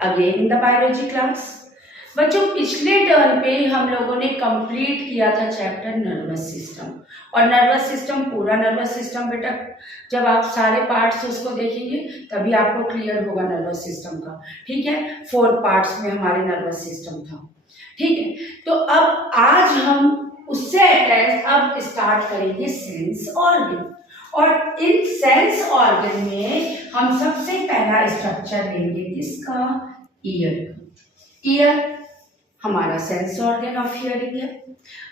Again the biology class. बच्चों पिछले term पे हम लोगों ने कंप्लीट किया था चैप्टर नर्वस सिस्टम, और नर्वस सिस्टम पूरा नर्वस सिस्टम बेटा जब आप सारे पार्ट्स उसको देखेंगे तभी आपको क्लियर होगा नर्वस सिस्टम का। ठीक है, 4 पार्ट्स में हमारे नर्वस सिस्टम था। ठीक है, तो अब आज हम उससे अटैच अब स्टार्ट करेंगे सेंस ऑर्गन, और इन सेंस ऑर्गन में हम सबसे पहला स्ट्रक्चर लेंगे किसका? ईयर। ईयर हमारा सेंस ऑर्गन ऑफ हियरिंग है।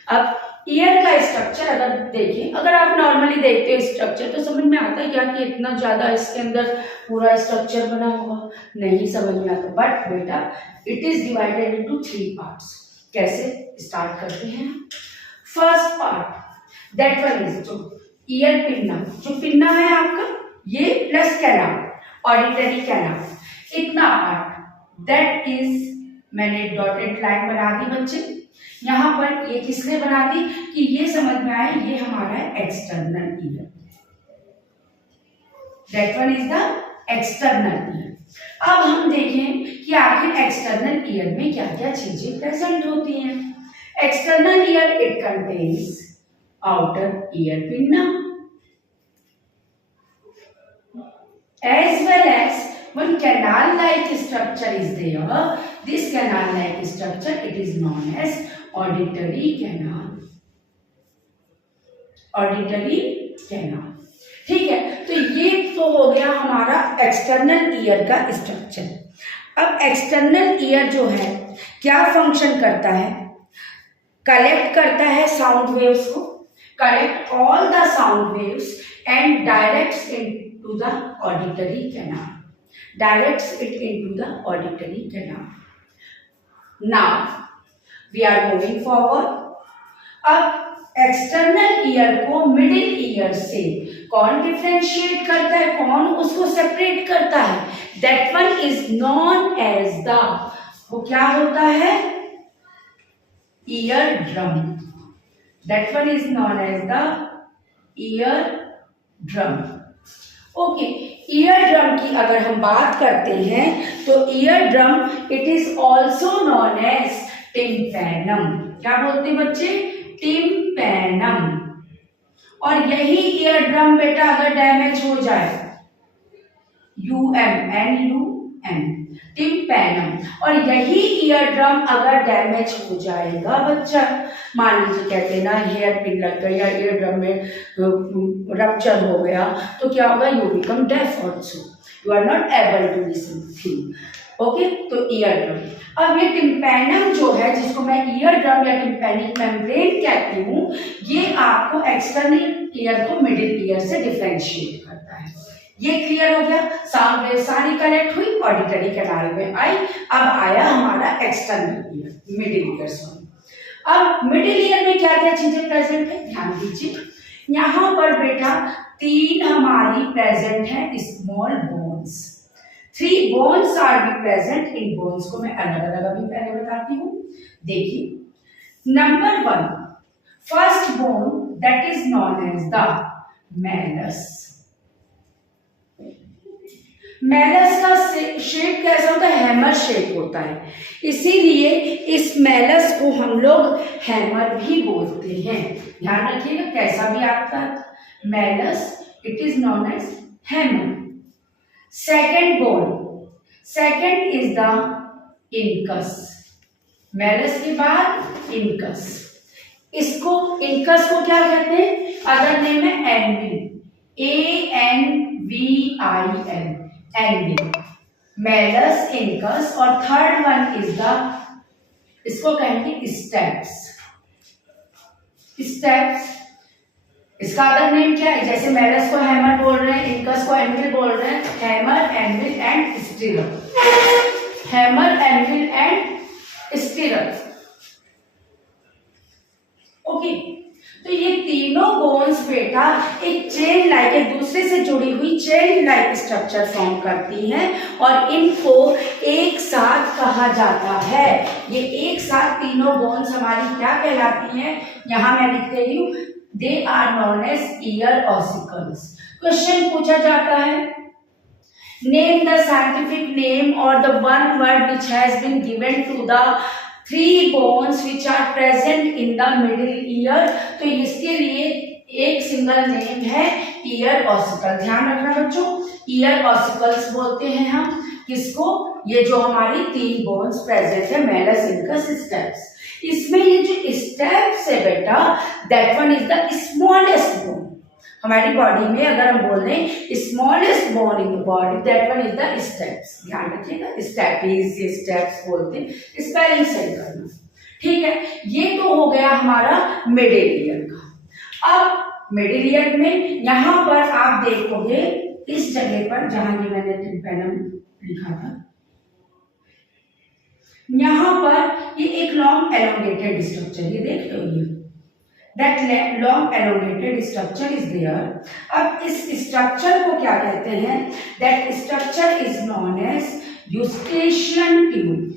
अब ईयर का स्ट्रक्चर अगर देखें, अगर आप नॉर्मली देखते हैं स्ट्रक्चर तो समझ में आता है क्या कि इतना ज्यादा इसके अंदर पूरा स्ट्रक्चर बना होगा? नहीं समझ में आता। बट बेटा it is divided into 3 parts. कैसे स्टार्ट करते हैं? First part that one is जो ईयर पिन्ना, जो पिन्ना है आपका ये प्लस कैनाल, ऑडिटरी कैनाल, इतना पार्ट दैट इज, मैंने डॉटेड लाइन बना दी बच्चे यहाँ पर। ये किसने बना दी कि ये समझ में आए ये हमारा है external ear, that one is the external year. अब हम देखें कि आखिर एक्सटर्नल ईयर में क्या क्या चीजें प्रेजेंट होती हैं। External ear it contains outer ear pinna as well as one canal-like structure is there. This canal-like structure it is known as auditory canal. Auditory canal. ठीक है, तो ये तो हो गया हमारा एक्सटर्नल ईयर का स्ट्रक्चर। अब एक्सटर्नल ईयर जो है क्या फंक्शन करता है? कलेक्ट करता है साउंड वेव्स को, collect all the sound waves and directs into the auditory canal, directs it into the auditory canal. Now we are moving forward. अब एक्सटर्नल ईयर को मिडिल ईयर से कौन डिफरेंशिएट करता है, कौन उसको सेपरेट करता है? That one is known as the, वो क्या होता है? Ear drum. That one is known as the ear drum. Okay, ear drum की अगर हम बात करते हैं तो ear drum it is also known as tympanum. क्या बोलते हैं बच्चे? टिम्पैनम। और यही ईयर ड्रम बेटा अगर डैमेज हो जाए, UMNUM, टिम्पैनम, और यही ईयर ड्रम अगर डैमेज हो जाएगा बच्चा, मान लीजिए कहते हैं ना हेयर पिन लग गई या ईयर ड्रम में रप्चर हो गया तो क्या होगा? You become deaf also, you are not able to listen thing. Okay, तो ईयर ड्रम। अब ये टिम्पैनम जो है जिसको मैं ईयर ड्रम या टिम्पैनिक मेम्ब्रेन कहती हूँ, ये आपको एक्सटर्नल ईयर को मिडिल ईयर से डिफरेंशिएट करता है। ये क्लियर हो गया? साउंड वेव सारी कलेक्ट हुई, ऑडिटरी कैनाल में आई, अब आया हमारा external ear, middle ear. Sorry, अब मिडिल ईयर में क्या क्या चीजें प्रेजेंट है ध्यान दीजिए। यहाँ पर बेटा 3 हमारी प्रेजेंट है small bones, 3 bones are be present. इन बोन्स को मैं अलग अलग अभी पहले बताती हूँ। देखिए, number 1 first bone that is known as the malleus. Malleus का शेप कैसा होता है? हैमर शेप होता है, इसीलिए इस मैलस को हम लोग हैमर भी बोलते हैं। ध्यान रखिएगा, कैसा भी आपका malleus it is known as hammer. Second bone, second is the incus. Malleus के बाद इनकस, इसको इनकस को क्या कहते हैं? अदर नेम है anvil, ANVIL, anvil, malleus, incus. और थर्ड वन इज द, इसको कहेंगे स्टेप्स। स्टेप्स इसका अदर नेम क्या है? जैसे मैलस को हैमर बोल रहे हैं, इनकस को एनविल बोल रहे हैं, hammer, anvil and stirrup, hammer, anvil and stirrup. Okay, तो ये तीनों बोन्स बेटा एक चेन लाइक, एक दूसरे से जुड़ी हुई चेन लाइक स्ट्रक्चर फॉर्म करती हैं और इनको एक साथ कहा जाता है। ये एक साथ तीनों बोन्स हमारी क्या कहलाती हैं? यहां मैं लिख दे रही हूं, they are known as ear ossicles. Question पूछा जाता है Name the scientific name or the one word which has been given to the three bones which are present in the middle ear. तो इसके लिए एक सिंगल नेम है year ossicle. ध्यान रखना बच्चों, ईयर ऑसिकल्स बोलते हैं हम किसको, ये जो हमारी तीन बोन्स प्रेजेंट है मेलस इंकस स्टेप्स. इसमें ये जो स्टेप्स है बेटा, that one is the smallest bone. हमारी बॉडी में अगर हम बोल रहे हैं smallest bone in the body, that one is the steps. ध्यान रखिएगा, स्टेपीज ये स्टेप्स बोलते हैं, स्पेलिंग सही करना. ठीक है, ये तो हो गया हमारा मिडिल ईयर का. अब मिडिल ईयर में यहाँ पर आप देखोगे इस जगह पर जहां ये मैंने टिम्पेनम लिखा था, यहाँ पर ये एक लॉन्ग एलोंगेटेड स्ट्रक्चर, ये देख रहे हो, ये that long elongated structure is there. अब इस स्ट्रक्चर को क्या कहते हैं, that structure is known as eustachian tube.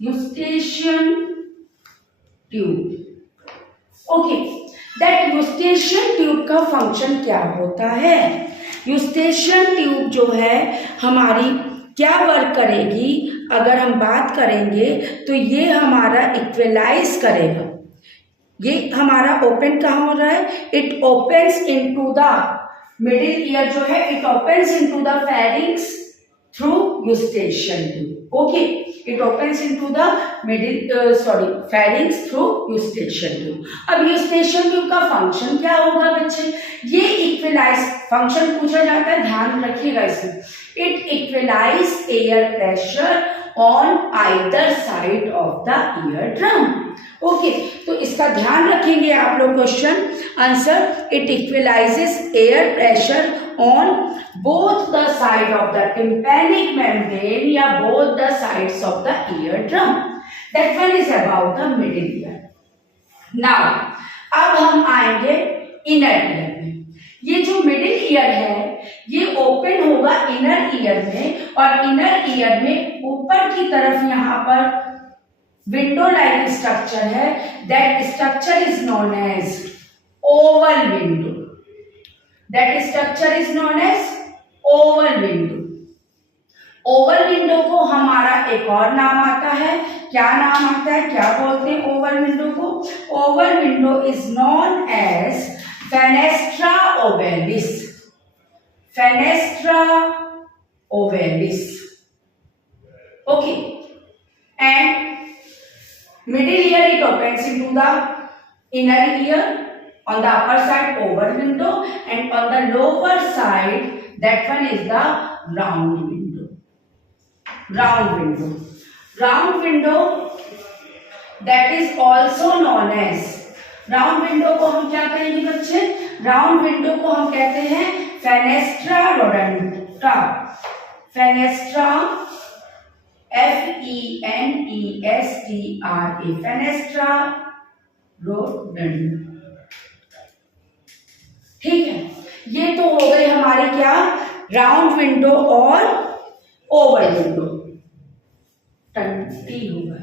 eustachian tube. Okay, that eustachian tube का फंक्शन क्या होता है. eustachian tube जो है हमारी क्या वर्क करेगी, अगर हम बात करेंगे तो ये हमारा इक्वलाइज करेगा. ये हमारा ओपन कहाँ हो रहा है, it opens into the middle year जो है, it opens into the pharynx through eustachian tube. Okay, it opens into the middle pharynx through eustachian tube. अब eustachian tube का फंक्शन क्या होगा बच्चे, ये इक्वलाइज फंक्शन पूछा जाता है, ध्यान रखिएगा इसमें. It equalize air pressure on either side of the ear drum. Okay, तो इसका ध्यान रखेंगे आप लोग. Question answer, it equalizes air pressure on both the side of the tympanic membrane या both the sides of the ear drum. That one is about the middle ear. Now अब हम आएंगे इनर ईयर में. ये जो middle ear है ये open होगा इनर ईयर में, और इनर ईयर में ऊपर की तरफ यहाँ पर विंडो लाइक स्ट्रक्चर है. That structure is known as oval window. That structure is known as oval window. Oval window को हमारा एक और नाम आता है, क्या नाम आता है, क्या बोलते हैं ओवल विंडो को. Oval window is known as fenestra ovalis. Fenestra ovalis. Okay, and middle ear it opens into the inner ear, on the upper side oval window, and on the lower side that one is the round window. Round window. Round window that is also known as, round window को हम क्या कहेंगे बच्चे, round window को हम कहते हैं fenestra rodenta. fenestra FENESTRA, fenestra rodenta. ठीक है, ये तो हो गई हमारी क्या, राउंड विंडो और ओवल विंडो. टी होगा,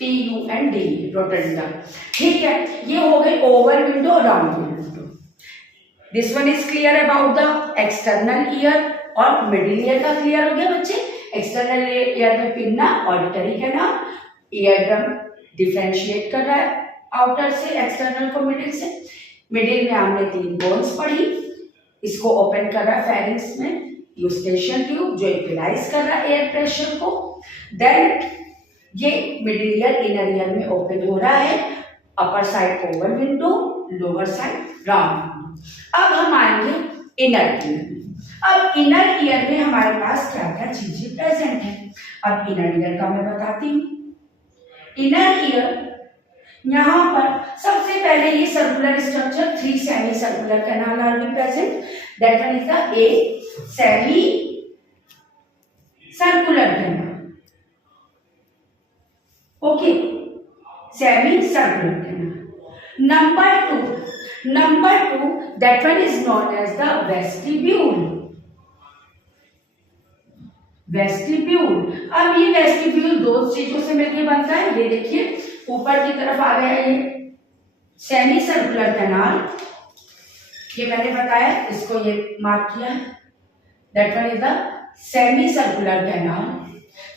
TUND रोडेंटा. ठीक है, ये हो गई ओवल विंडो और round window. This one is clear about the external ear. और मिडिल ईयर का क्लियर हो गया बच्चे. एक्सटर्नल ईयर में pinna auditory canal, ear drum differentiate कर रहा है आउटर से, एक्सटर्नल को मिडिल से. मिडिल में हमने तीन बोन्स पढ़ी, इसको ओपन कर रहा है फेरिंग्स में eustachian ट्यूब जो इक्वलाइज कर रहा है एयर प्रेशर को. देन ये मिडिल ईयर इनर ईयर में ओपन हो रहा है, upper side Oval window, lower side round window. अब हम आएंगे इनर ईयर में. अब इनर ईयर में हमारे पास क्या क्या चीजें प्रेजेंट है. अब इनर ईयर का मैं बताती हूँ. इनर ईयर यहाँ पर सबसे पहले ये circular structure, 3 semi circular canal are be present. That one is the a semi circular canal. Okay, semi circular canal. Number two, that one is known as the vestibule. Vestibule. अब ये vestibule दो चीजों से मिलकर बनता है. ये देखिए ऊपर की तरफ आ गया ये सेमी सर्कुलर कैनाल, ये मैंने बताया, इसको ये मार्क किया है, that one is the semi circular canal.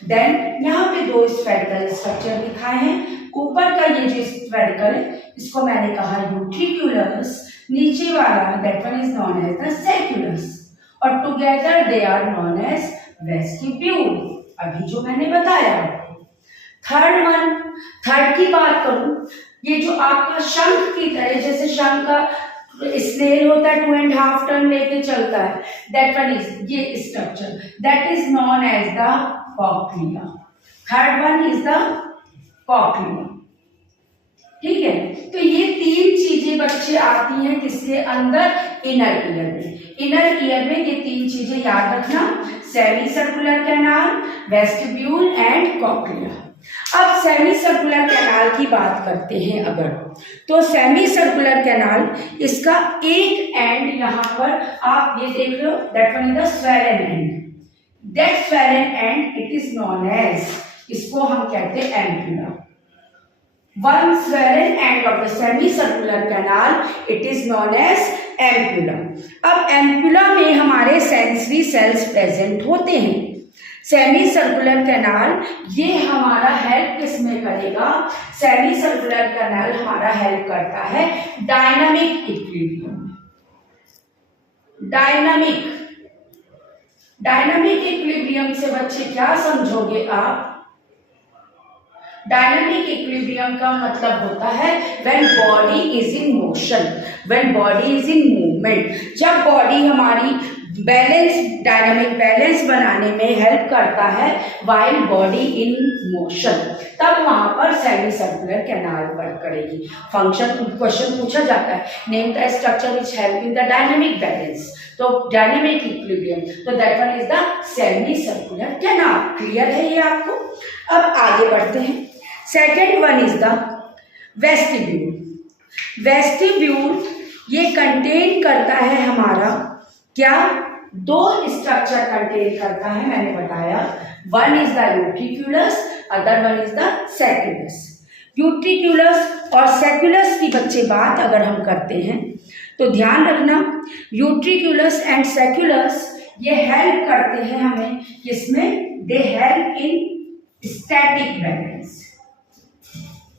Then यहाँ पे दो स्फेरिकल स्ट्रक्चर दिखाए हैं। ऊपर का ये जो स्फेरिकल है इसको मैंने कहा यूट्रिक्यूलस, नीचे वाला that one is known as the sacculus, और together they are known as vestibule, अभी जो मैंने बताया। थर्ड की बात करूं, ये जो आपका शंख की तरह, जैसे शंख का स्नेल होता है 2.5 टन लेके चलता है, दैट वन इज ये structure, that is known as the cochlea. Third one is the cochlea, ठीक है। तो ये तीन चीजें बच्चे आती हैं किसके अंदर, इनर ईयर में। इनर ईयर में ये तीन चीजें याद रखना, semi circular canal, vestibule and cochlea. अब सेमी सर्कुलर कैनाल की बात करते हैं अगर, तो सेमी सर्कुलर कैनाल, इसका एक एंड यहाँ पर आप ये देख रहे हो, that one is the swollen end, that swollen end it is known as, इसको हम कहते हैं ampulla. One swollen end of the semicircular canal, it is known as ampulla. अब एम्पुला में हमारे सेंसरी सेल्स प्रेजेंट होते हैं। सेमी सर्कुलर कैनाल ये हमारा हेल्प किसमें करेगा, सेमी सर्कुलर कैनाल हमारा हेल्प करता है डायनामिक इक्विलिब्रियम। डायनामिक इक्विलिब्रियम से बच्चे क्या समझोगे आप, डायनामिक इक्विलिब्रियम का मतलब होता है when body is in motion, when body is in movement, जब बॉडी हमारी बैलेंस, डायनामिक बैलेंस बनाने में हेल्प करता है व्हाइल बॉडी इन मोशन, तब वहां पर सेमी सर्कुलर कैनाल वर्क करेगी। फंक्शन क्वेश्चन पूछा जाता है, name the structure which help in the dynamic balance, तो डायनामिक इक्विलिब्रियम, तो that one is the semi circular canal. Clear है ये आपको। अब आगे बढ़ते हैं। Second one is the vestibule. Vestibule ये कंटेन करता है हमारा क्या, दो स्ट्रक्चर कंटेन करता है, मैंने बताया, one is the utriculus, other one is the sacculus. Utriculus और सेक्यूलस की बच्चे बात अगर हम करते हैं तो ध्यान रखना, यूट्रिक्यूलस एंड सेक्यूलस ये हेल्प करते हैं हमें किसमें, दे help in static balance.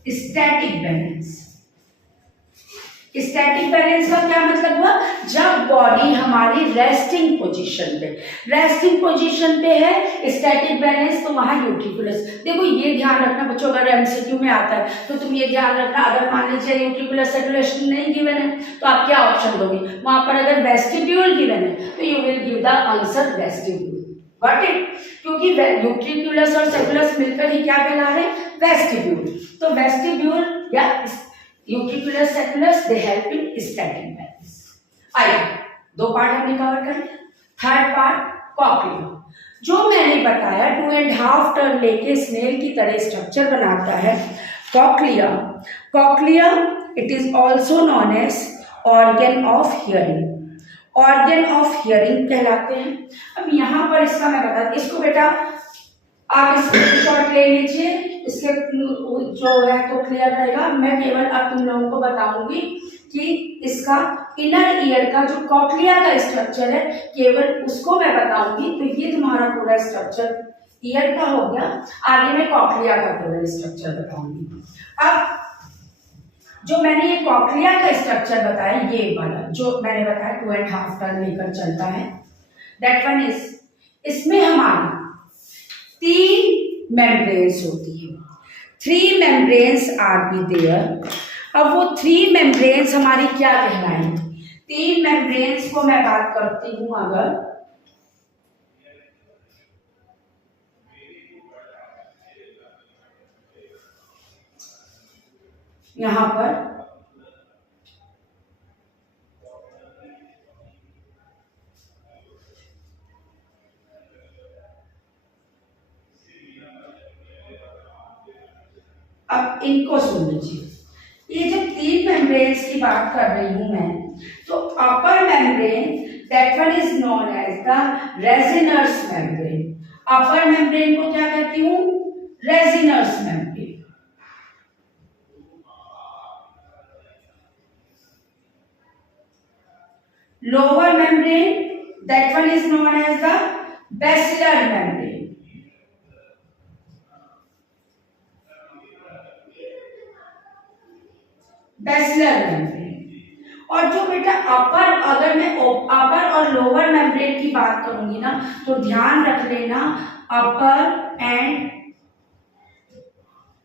Static balance, static balance का क्या मतलब हुआ, जब बॉडी हमारी रेस्टिंग पोजीशन पे है स्टैटिक बैलेंस, तो वहां यूट्रिकुलस। देखो ये ध्यान रखना बच्चों, अगर एमसीक्यू में आता है तो तुम ये ध्यान रखना, अगर मान लीजिए यूट्रिकुलस सर्कुलेशन नहीं गिवन है तो आप क्या ऑप्शन दोगे, वहां पर अगर वेस्टिब्यूल गिवन है तो you will give the answer vestibule. Got it, क्योंकि यूट्रिकुलस और सेक्युलस मिलकर ही क्या कहला रहे, वेस्टिब्यूल। तो वेस्टिब्यूल या utriculus sacculus they help in static balance. आइए दो पार्ट हमने कवर कर लिया। थर्ड पार्ट कॉक्लिया, जो मैंने बताया 2.5 टन लेके स्नेल की तरह स्ट्रक्चर बनाता है cochlea. Cochlea it is also known as organ of hearing. Organ of hearing कहलाते हैं। अब यहाँ पर इसका मैं बता, इसको बेटा आप स्क्रीनशॉट ले लीजिए, इसके जो है तो क्लियर रहेगा। मैं केवल अब तुम लोगों को बताऊंगी कि इसका इनर ईयर का जो कॉक्लिया का स्ट्रक्चर है केवल उसको मैं बताऊंगी। तो ये तुम्हारा पूरा स्ट्रक्चर ईयर का हो गया, आगे मैं कॉक्लिया का केवल स्ट्रक्चर बताऊंगी। अब जो मैंने ये कॉक्लिया का स्ट्रक्चर बताया, ये वाला जो मैंने बताया 2.5 टन लेकर चलता है, दैट वन इज, इसमें हमारी 3 मेम्ब्रेन्स होती है। 3 मेम्ब्रेन्स आर बी देयर। अब वो 3 मेम्ब्रेन्स हमारी क्या कहलाएंगी, 3 मेम्ब्रेन्स को मैं बात करती हूं अगर, यहां पर अब इनको सुन लीजिए। ये जब 3 मेम्ब्रेन्स की बात कर रही हूं मैं, तो upper membrane that one is known as the Reissner's membrane. Upper membrane को क्या कहती हूं, Reissner's membrane. lower membrane, that one is known as the basilar membrane. Basilar membrane. और जो बेटा अपर, अगर मैं अपर और लोअर मेम्ब्रेन की बात करूंगी ना, तो ध्यान रख लेना अपर एंड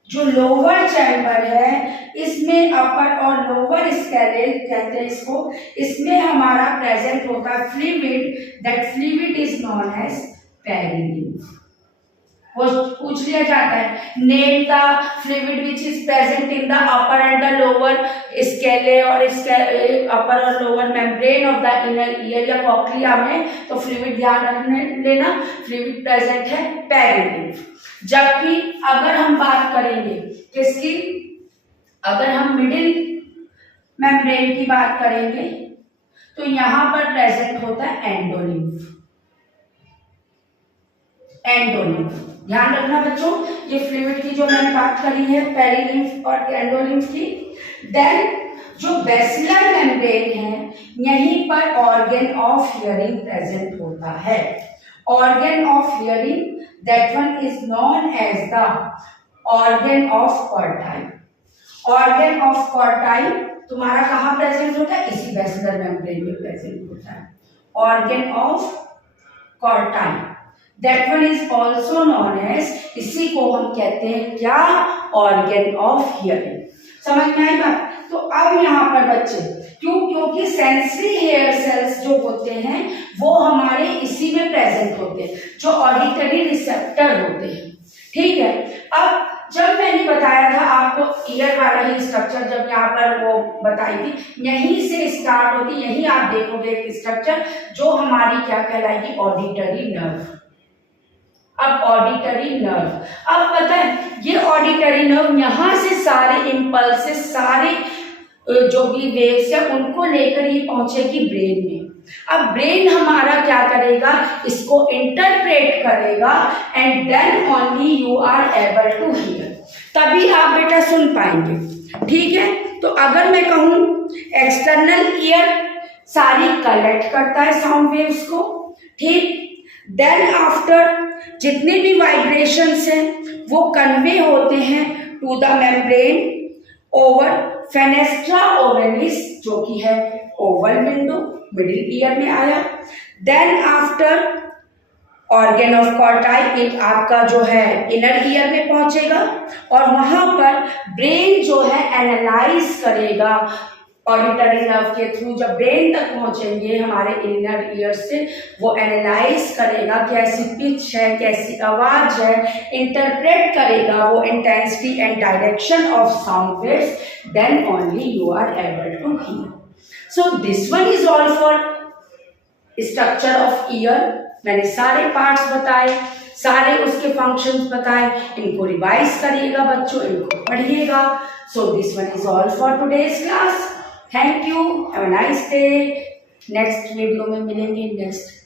जो लोअर चैम्बर है, इसमें अपर और लोअर स्केलेट कहते हैं इसको, इसमें हमारा प्रेजेंट होता है fluid, that fluid is known as perilymph. वो पूछ लिया जाता है, name the fluid which is present in the upper and the lower scalae और अपर और lower membrane of the inner ear या कॉक्लिया में, तो फ्लूइड ध्यान रखने लेना, फ्लूइड प्रेजेंट है पेरिलीम्फ। जबकि अगर हम बात करेंगे किसकी, अगर हम मिडिल मेम्ब्रेन की बात करेंगे तो यहां पर प्रेजेंट होता है एंडोलिम्फ। एंडोलिम्फ ध्यान रखना बच्चों, ये फ्लूइड की जो मैंने बात करी है पेरिलिम्फ और एंडोलिम्फ की। देन जो बेसिलर मेम्ब्रेन है, यहीं पर ऑर्गन ऑफ हियरिंग प्रेजेंट होता है। Organ of hearing, that one is known as the organ of Corti. Organ of Corti तुम्हारा कहाँ प्रेजेंट होता है, इसी बेसिलर मेम्ब्रेन में प्रेजेंट होता है। Organ of Corti, that one is also known as, इसी को हम कहते हैं क्या, ऑर्गन ऑफ हियरिंग। समझ में आई बात। तो अब यहाँ पर बच्चे क्योंकि सेंसरी हेयर सेल्स जो होते हैं वो हमारे इसी में प्रेजेंट होते हैं, जो ऑडिटरी रिसेप्टर होते हैं। ठीक है, अब जब मैंने बताया था आपको ईयर वाला ही स्ट्रक्चर, जब यहाँ पर वो बताई थी, यहीं से स्टार्ट होती, यहीं आप देखोगे एक स्ट्रक्चर जो हमारी क्या कहलाएगी, ऑडिटरी नर्व। अब ऑडिटरी नर्व, अब पता है ये ऑडिटरी नर्व यहां से सारे इंपल्सेस, सारे जो भी वेव्स है उनको लेकर ये पहुंचेगी ब्रेन में। अब ब्रेन हमारा क्या करेगा, इसको इंटरप्रेट करेगा and then only you are able to hear, तभी आप बेटा सुन पाएंगे। ठीक है, तो अगर मैं कहूं एक्सटर्नल ईयर सारी कलेक्ट करता है साउंड वेव्स को, ठीक, देन आफ्टर जितने भी वाइब्रेशंस हैं वो कन्वे होते हैं to the membrane over fenestra ovalis, जो कि है ओवल विंडो, मिडिल ईयर में आया। Then after organ of Corti, एक आपका जो है इनर ईयर में पहुंचेगा और वहां पर ब्रेन जो है एनालाइज करेगा ऑडिटरी नर्व के थ्रू। जब ब्रेन तक पहुंचेंगे हमारे इनर ईयर से, वो एनालाइज करेगा कैसी पिच है, कैसी आवाज है, इंटरप्रेट करेगा वो intensity and direction of sound waves, then only you are able to hear. So this one is all for structure of ear. मैंने सारे पार्ट्स बताए, सारे उसके फंक्शंस बताए, इनको रिवाइज करिएगा बच्चों, इनको पढ़िएगा। सो this one is all for today's class. Thank you, have a nice day. Next video में मिलेंगे नेक्स्ट